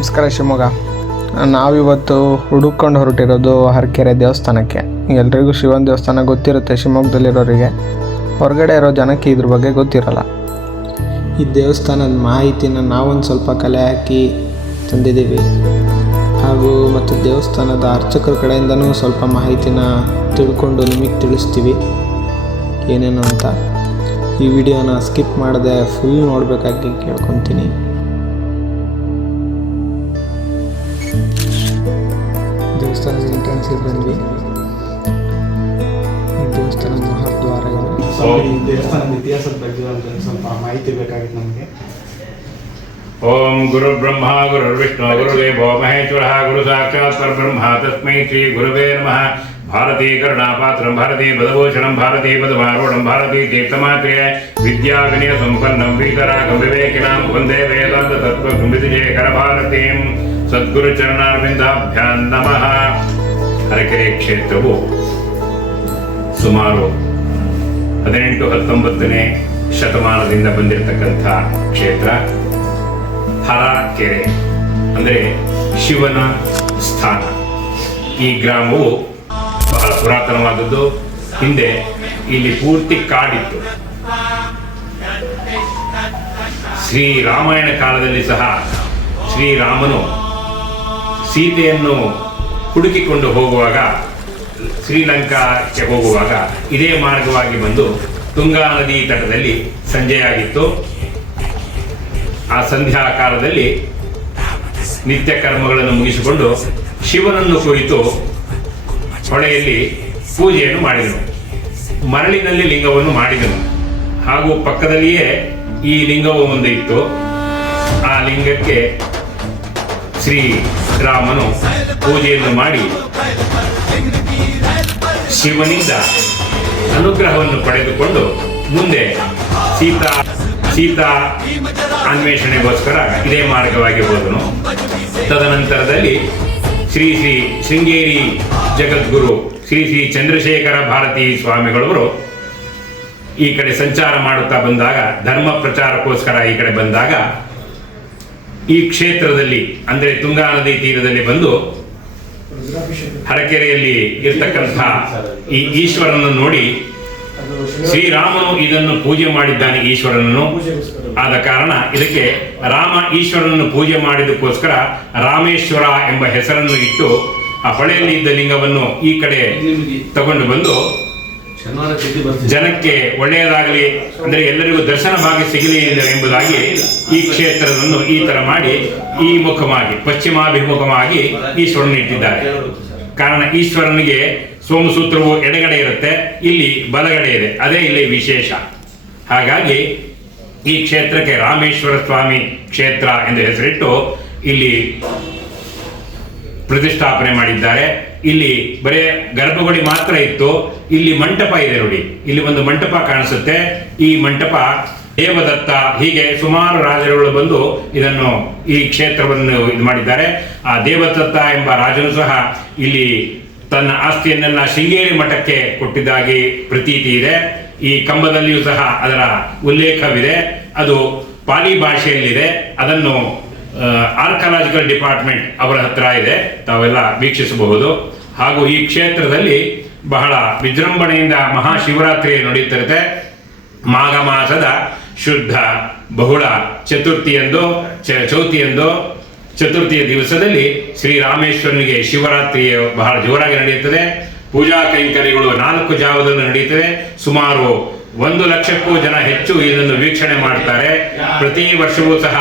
ನಮಸ್ಕಾರ ಶಿವಮೊಗ್ಗ. ನಾವಿವತ್ತು ಹುಡುಕೊಂಡು ಹೊರಟಿರೋದು ಹರಕೆರೆ ದೇವಸ್ಥಾನಕ್ಕೆ. ಎಲ್ರಿಗೂ ಶಿವನ ದೇವಸ್ಥಾನ ಗೊತ್ತಿರುತ್ತೆ ಶಿವಮೊಗ್ಗದಲ್ಲಿರೋರಿಗೆ, ಹೊರಗಡೆ ಇರೋ ಜನಕ್ಕೆ ಇದ್ರ ಬಗ್ಗೆ ಗೊತ್ತಿರಲ್ಲ. ಈ ದೇವಸ್ಥಾನದ ಮಾಹಿತಿನ ನಾವೊಂದು ಸ್ವಲ್ಪ ಕಲೆ ಹಾಕಿ ತಂದಿದ್ದೀವಿ. ಮತ್ತು ದೇವಸ್ಥಾನದ ಅರ್ಚಕರ ಕಡೆಯಿಂದನೂ ಸ್ವಲ್ಪ ಮಾಹಿತಿನ ತಿಳ್ಕೊಂಡು ನಿಮಗೆ ತಿಳಿಸ್ತೀವಿ ಏನೇನು ಅಂತ. ಈ ವಿಡಿಯೋನ ಸ್ಕಿಪ್ ಮಾಡದೆ ಫುಲ್ ನೋಡಬೇಕಾಗಿ ಕೇಳ್ಕೊತೀನಿ. ದೇವಸ್ಥಾನದ ಎಂಟ್ರೆನ್ಸಿಗೆ ಬಂದ್ವಿ. ಈ ದೇವಸ್ಥಾನದ ಮಹಾದ್ವಾರ ಇದೆ. ಈ ದೇವಸ್ಥಾನದ ಇತಿಹಾಸದ ಬಗ್ಗೆ ಸ್ವಲ್ಪ ಮಾಹಿತಿ ಬೇಕಾಗಿತ್ತು ನಮಗೆ. ಓಂ ಗುರು ಬ್ರಹ್ಮ ಗುರು ವಿಷ್ಣು ಗುರುದೇವೋ ಮಹೇಶ್ವರ ಗುರು ಸಾಕ್ಷಾತ್ ಪರಬ್ರಹ್ಮ ತಸ್ಮೈ ಶ್ರೀ ಗುರುವೇ ನಮಃ. ಭಾರತೀ ಕರುಣಾಪಾತ್ರಂ ಭಾರತೀ ಪದಭೂಷಣಂ ಭಾರತೀ ಪದಮಾರೂಢಂ ಭಾರತೀ ತೀರ್ಥಮಾತ್ರೇಯ ವಿದ್ಯಾ ವಿನಯ ಸಂಪನ್ನಂ ವೀತರಾಗಂ ವಿವೇಕಿನಾಂ ವಂದೇ ವೇದಾಂತ ತತ್ವವಿಜಯಕರ ಭಾರತೀಂ ಸದ್ಗುರು ಚರಣಾರವಿಂದಾಭ್ಯಾಂ ನಮಃ. ಹರಕೆರೆ ಕ್ಷೇತ್ರವು ಸುಮಾರು 18-19ನೇ ಶತಮಾನದಿಂದ ಬಂದಿರತಕ್ಕಂಥ ಕ್ಷೇತ್ರ. ಹರಕೆರೆ ಅಂದರೆ ಶಿವನ ಸ್ಥಾನ. ಈ ಗ್ರಾಮವು ಬಹಳ ಪುರಾತನವಾದದ್ದು. ಹಿಂದೆ ಇಲ್ಲಿ ಪೂರ್ತಿ ಕಾಡಿತ್ತು. ಶ್ರೀರಾಮಾಯಣ ಕಾಲದಲ್ಲಿ ಸಹ ಶ್ರೀರಾಮನು ಸೀತೆಯನ್ನು ಹುಡುಕಿಕೊಂಡು ಹೋಗುವಾಗ, ಶ್ರೀಲಂಕಾಕ್ಕೆ ಹೋಗುವಾಗ ಇದೇ ಮಾರ್ಗವಾಗಿ ಬಂದು ತುಂಗಾ ನದಿ ತಟದಲ್ಲಿ ಸಂಜೆಯಾಗಿತ್ತು. ಆ ಸಂಧ್ಯಾ ಕಾಲದಲ್ಲಿ ನಿತ್ಯ ಕರ್ಮಗಳನ್ನು ಮುಗಿಸಿಕೊಂಡು ಶಿವನನ್ನು ಕುರಿತು ಹೊಳೆಯಲ್ಲಿ ಪೂಜೆಯನ್ನು ಮಾಡಿದನು. ಮರಳಿನಲ್ಲಿ ಲಿಂಗವನ್ನು ಮಾಡಿದನು. ಹಾಗೂ ಪಕ್ಕದಲ್ಲಿಯೇ ಈ ಲಿಂಗವು ಒಂದು ಇತ್ತು. ಆ ಲಿಂಗಕ್ಕೆ ಶ್ರೀರಾಮನು ಪೂಜೆಯನ್ನು ಮಾಡಿ ಶಿವನಿಂದ ಅನುಗ್ರಹವನ್ನು ಪಡೆದುಕೊಂಡು ಮುಂದೆ ಸೀತಾ ಅನ್ವೇಷಣೆಗೋಸ್ಕರ ಇದೇ ಮಾರ್ಗವಾಗಿ ಹೋದನು. ತದನಂತರದಲ್ಲಿ ಶ್ರೀ ಶೃಂಗೇರಿ ಜಗದ್ಗುರು ಶ್ರೀ ಚಂದ್ರಶೇಖರ ಭಾರತೀ ಸ್ವಾಮಿಗಳವರು ಈ ಕಡೆ ಸಂಚಾರ ಮಾಡುತ್ತಾ ಬಂದಾಗ, ಧರ್ಮ ಪ್ರಚಾರಕ್ಕೋಸ್ಕರ ಈ ಕಡೆ ಬಂದಾಗ, ಈ ಕ್ಷೇತ್ರದಲ್ಲಿ ಅಂದರೆ ತುಂಗಾ ನದಿ ತೀರದಲ್ಲಿ ಬಂದು ಹರಕೆರೆಯಲ್ಲಿ ಇರ್ತಕ್ಕಂಥ ಈ ಈಶ್ವರನನ್ನು ನೋಡಿ, ಶ್ರೀರಾಮನು ಇದನ್ನು ಪೂಜೆ ಮಾಡಿದ್ದಾನೆ ಈಶ್ವರನನ್ನು. ಆದ ಕಾರಣ ಇದಕ್ಕೆ ರಾಮ ಈಶ್ವರನನ್ನು ಪೂಜೆ ಮಾಡಿದಕ್ಕೋಸ್ಕರ ರಾಮೇಶ್ವರ ಎಂಬ ಹೆಸರನ್ನು ಇಟ್ಟು ಆ ಹೊಳೆಯಲ್ಲಿ ಇದ್ದ ಲಿಂಗವನ್ನು ಈ ಕಡೆ ತಗೊಂಡು ಬಂದು ಜನಕ್ಕೆ ಒಳ್ಳೆಯದಾಗಲಿ, ಅಂದರೆ ಎಲ್ಲರಿಗೂ ದರ್ಶನ ಭಾಗ್ಯ ಸಿಗಲಿ ಎಂಬುದಾಗಿ ಈ ಕ್ಷೇತ್ರವನ್ನು ಈ ತರ ಮಾಡಿ ಈ ಮುಖವಾಗಿ ಪಶ್ಚಿಮಾಭಿಮುಖವಾಗಿ ಈಶ್ವರನ ಇಟ್ಟಿದ್ದಾರೆ. ಕಾರಣ ಈಶ್ವರನಿಗೆ ಸೋಮಸೂತ್ರವು ಎಡಗಡೆ ಇರುತ್ತೆ, ಇಲ್ಲಿ ಬಲಗಡೆ ಇದೆ. ಅದೇ ಇಲ್ಲಿ ವಿಶೇಷ. ಹಾಗಾಗಿ ಈ ಕ್ಷೇತ್ರಕ್ಕೆ ರಾಮೇಶ್ವರ ಸ್ವಾಮಿ ಕ್ಷೇತ್ರ ಎಂದು ಹೆಸರಿಟ್ಟು ಇಲ್ಲಿ ಪ್ರತಿಷ್ಠಾಪನೆ ಮಾಡಿದ್ದಾರೆ. ಇಲ್ಲಿ ಬರೇ ಗರ್ಭಗುಡಿ ಮಾತ್ರ ಇತ್ತು. ಇಲ್ಲಿ ಮಂಟಪ ಇದೆ ನೋಡಿ, ಇಲ್ಲಿ ಒಂದು ಮಂಟಪ ಕಾಣಿಸುತ್ತೆ. ಈ ಮಂಟಪ ದೇವದತ್ತ, ಹೀಗೆ ಸುಮಾರು ರಾಜರುಗಳು ಬಂದು ಈ ಕ್ಷೇತ್ರವನ್ನು ಇದು ಮಾಡಿದ್ದಾರೆ. ಆ ದೇವದತ್ತ ಎಂಬ ರಾಜನು ಸಹ ಇಲ್ಲಿ ತನ್ನ ಆಸ್ತಿಯನ್ನೆಲ್ಲ ಶೃಂಗೇರಿ ಮಠಕ್ಕೆ ಕೊಟ್ಟಿದ್ದಾಗಿ ಪ್ರತೀತಿ ಇದೆ. ಈ ಕಂಬದಲ್ಲಿಯೂ ಸಹ ಅದರ ಉಲ್ಲೇಖವಿದೆ. ಅದು ಪಾಲಿ ಭಾಷೆಯಲ್ಲಿದೆ. ಅದನ್ನು ಆರ್ಕಾಲಜಿಕಲ್ ಡಿಪಾರ್ಟ್ಮೆಂಟ್ ಅವರ ಹತ್ರ ಇದೆ, ತಾವೆಲ್ಲ ವೀಕ್ಷಿಸಬಹುದು. ಹಾಗೂ ಈ ಕ್ಷೇತ್ರದಲ್ಲಿ ಬಹಳ ವಿಜೃಂಭಣೆಯಿಂದ ಮಹಾಶಿವರಾತ್ರಿ ನಡೆಯುತ್ತಿರುತ್ತೆ. ಮಾಘ ಮಾಸದ ಶುದ್ಧ ಬಹುಳ ಚತುರ್ಥಿಯ ದಿವಸದಲ್ಲಿ ಶ್ರೀರಾಮೇಶ್ವರನಿಗೆ ಶಿವರಾತ್ರಿಯ ಬಹಳ ಜೋರಾಗಿ ನಡೆಯುತ್ತದೆ. ಪೂಜಾ ಕೈಂಕರ್ಯಗಳು 4 ಜಾವದಲ್ಲಿ ನಡೆಯುತ್ತದೆ. ಸುಮಾರು 1 ಲಕ್ಷಕ್ಕೂ ಜನ ಹೆಚ್ಚು ಇದನ್ನು ವೀಕ್ಷಣೆ ಮಾಡ್ತಾರೆ. ಪ್ರತಿ ವರ್ಷವೂ ಸಹ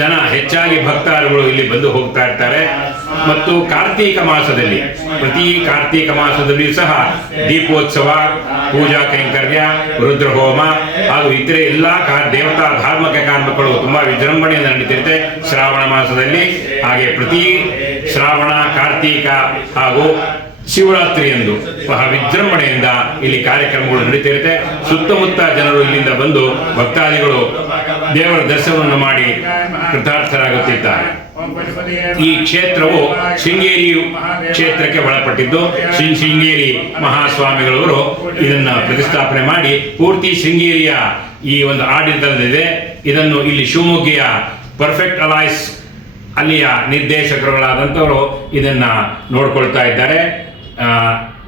ಜನ ಹೆಚ್ಚಾಗಿ ಭಕ್ತಾದಿಗಳು ಇಲ್ಲಿ ಬಂದು ಹೋಗ್ತಾ ಇರ್ತಾರೆ. ಮತ್ತು ಪ್ರತಿ ಕಾರ್ತೀಕ ಮಾಸದಲ್ಲಿಯೂ ಸಹ ದೀಪೋತ್ಸವ, ಪೂಜಾ ಕೈಂಕರ್ಯ, ರುದ್ರಹೋಮ ಹಾಗೂ ಇತರೆ ಎಲ್ಲಾ ದೇವತಾ ಧಾರ್ಮಿಕ ಕಾರ್ಯಕ್ರಮಗಳು ತುಂಬಾ ವಿಜೃಂಭಣೆಯಿಂದ ನಡೀತಿರುತ್ತೆ ಶ್ರಾವಣ ಮಾಸದಲ್ಲಿ. ಹಾಗೆ ಪ್ರತಿ ಶ್ರಾವಣ, ಕಾರ್ತೀಕ ಹಾಗೂ ಶಿವರಾತ್ರಿಯಂದು ಬಹಳ ವಿಜೃಂಭಣೆಯಿಂದ ಇಲ್ಲಿ ಕಾರ್ಯಕ್ರಮಗಳು ನಡೀತಿರುತ್ತೆ. ಸುತ್ತಮುತ್ತ ಜನರು ಇಲ್ಲಿಂದ ಬಂದು ಭಕ್ತಾದಿಗಳು ದೇವರ ದರ್ಶನವನ್ನು ಮಾಡಿ ಕೃತಾರ್ಥರಾಗುತ್ತಿದ್ದಾರೆ. ಈ ಕ್ಷೇತ್ರವು ಶೃಂಗೇರಿ ಕ್ಷೇತ್ರಕ್ಕೆ ಒಳಪಟ್ಟಿದ್ದು ಶೃಂಗೇರಿ ಮಹಾಸ್ವಾಮಿಗಳವರು ಇದನ್ನ ಪ್ರತಿಷ್ಠಾಪನೆ ಮಾಡಿ ಪೂರ್ತಿ ಶೃಂಗೇರಿಯ ಈ ಒಂದು ಆಡಳಿತದಲ್ಲಿದೆ. ಇದನ್ನು ಇಲ್ಲಿ ಶಿವಮೊಗ್ಗಿಯ ಪರ್ಫೆಕ್ಟ್ ಅಲೈನ್ಸ್ ಅಲ್ಲಿಯ ನಿರ್ದೇಶಕರುಗಳಾದಂಥವರು ಇದನ್ನು ನೋಡ್ಕೊಳ್ತಾ ಇದ್ದಾರೆ.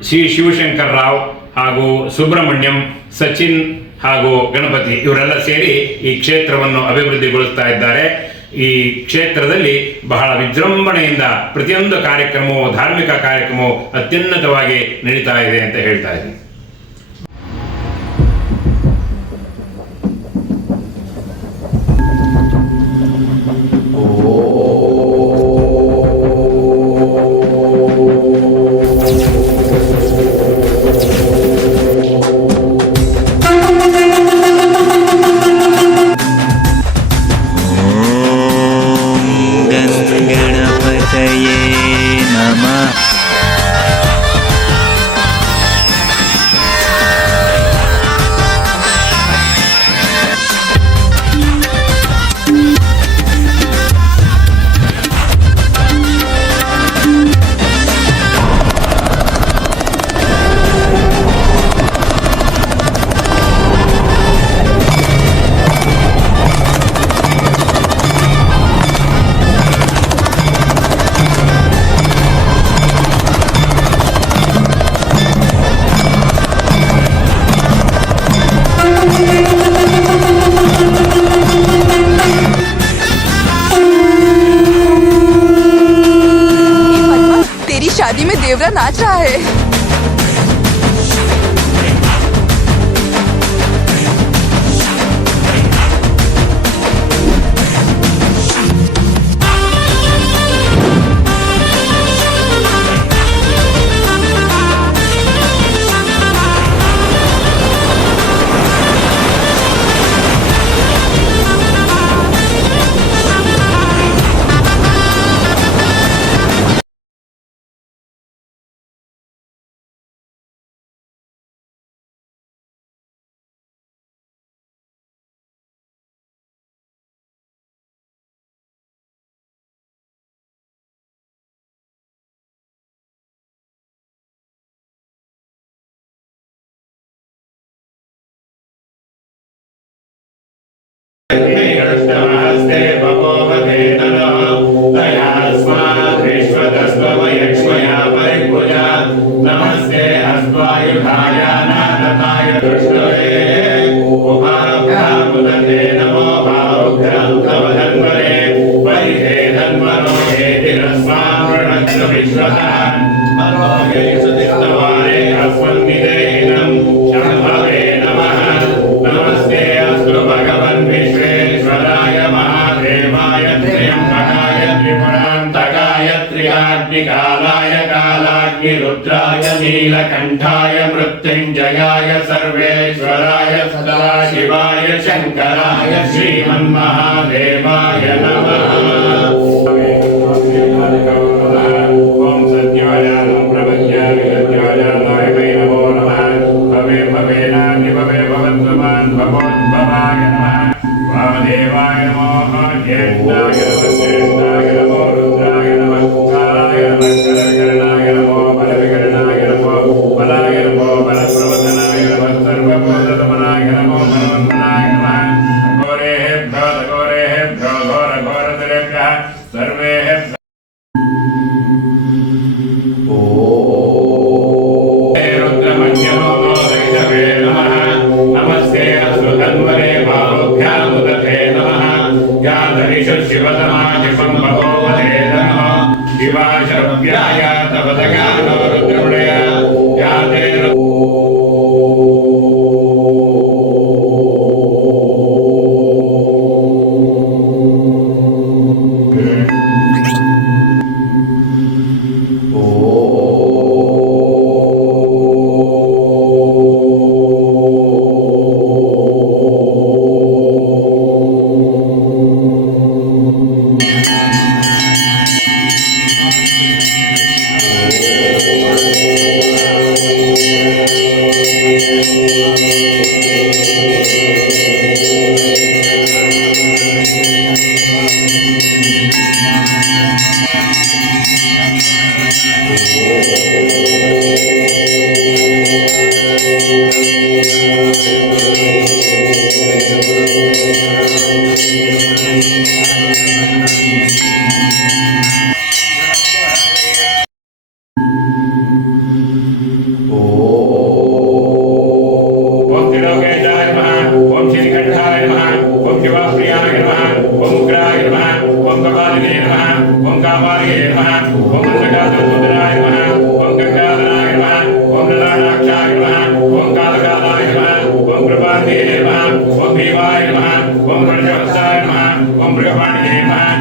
ಶ್ರೀ ಶಿವಶಂಕರ್ ರಾವ್ ಹಾಗೂ ಸುಬ್ರಹ್ಮಣ್ಯಂ, ಸಚಿನ್ ಹಾಗೂ ಗಣಪತಿ ಇವರೆಲ್ಲ ಸೇರಿ ಈ ಕ್ಷೇತ್ರವನ್ನು ಅಭಿವೃದ್ಧಿಗೊಳಿಸ್ತಾ ಇದ್ದಾರೆ. ಈ ಕ್ಷೇತ್ರದಲ್ಲಿ ಬಹಳ ವಿಜೃಂಭಣೆಯಿಂದ ಪ್ರತಿಯೊಂದು ಕಾರ್ಯಕ್ರಮವು, ಧಾರ್ಮಿಕ ಕಾರ್ಯಕ್ರಮವು ಅತ್ಯುನ್ನತವಾಗಿ ನಡೀತಾ ಇದೆ ಅಂತ ಹೇಳ್ತಾ ಇದ್ದೀನಿ. ಗಣಪತಯೇ ನಮಃ. शादी में देवरा नाच रहा है। नमस्ते भगवते नमः तयास्माद्विश्वतस्त्वमयक्ष्मया परिपूजा नमस्ते अस्वायुधाय नाथताय दृष्टवे उपाभ्यामुदते नमो भावुभ्यां तव धन्वरे परिहे धन्वरो हेतिरस्मान् वृणक्ष विश्वतः मनोगे सुतिस्तवारे अस्मन्निदेहिनं शम्भवे नमः नमस्ते अस्तु भगवन् विश्वेश्वराय महादेवाय त्र्यम्बकाय त्रिपुरान्तकाय त्र्याग्निकालाय कालाग्निरुद्राय नीलकण्ठाय मृत्युञ्जयाय सर्वेश्वराय सदाशिवाय शङ्कराय श्रीमन्महादेवाय नमः। ॐ सत्याय प्रपद्यामि सत्याय वै नमो नमः। भवे भवेनान्यभवे भवद्भवान् भवोद्भवाय नमः। वामदेवाय नमो ज्येष्ठाय नमः श्रेष्ठाय नमो रुद्राय नमः कालाय नमः करविकरणाय नमो बलविकरणाय नमो बलाय नमो बलप्रवदनाय नमः सर्वभूतदमनाय नमो मनोन्मनाय नमः। घोरेभ्यो घोरघोरतरेभ्यः सर्वेभ्यः शिवाशरव्याय तपदगानो रुद्रमणय याते ಓಂ ಭೀಮಾಯ ನಮಃ ಓಂ ಗಣೇಶಾಯ ನಮಃ ಓಂ ಮೃಗಪಾಣಿಗೆ ನಮಃ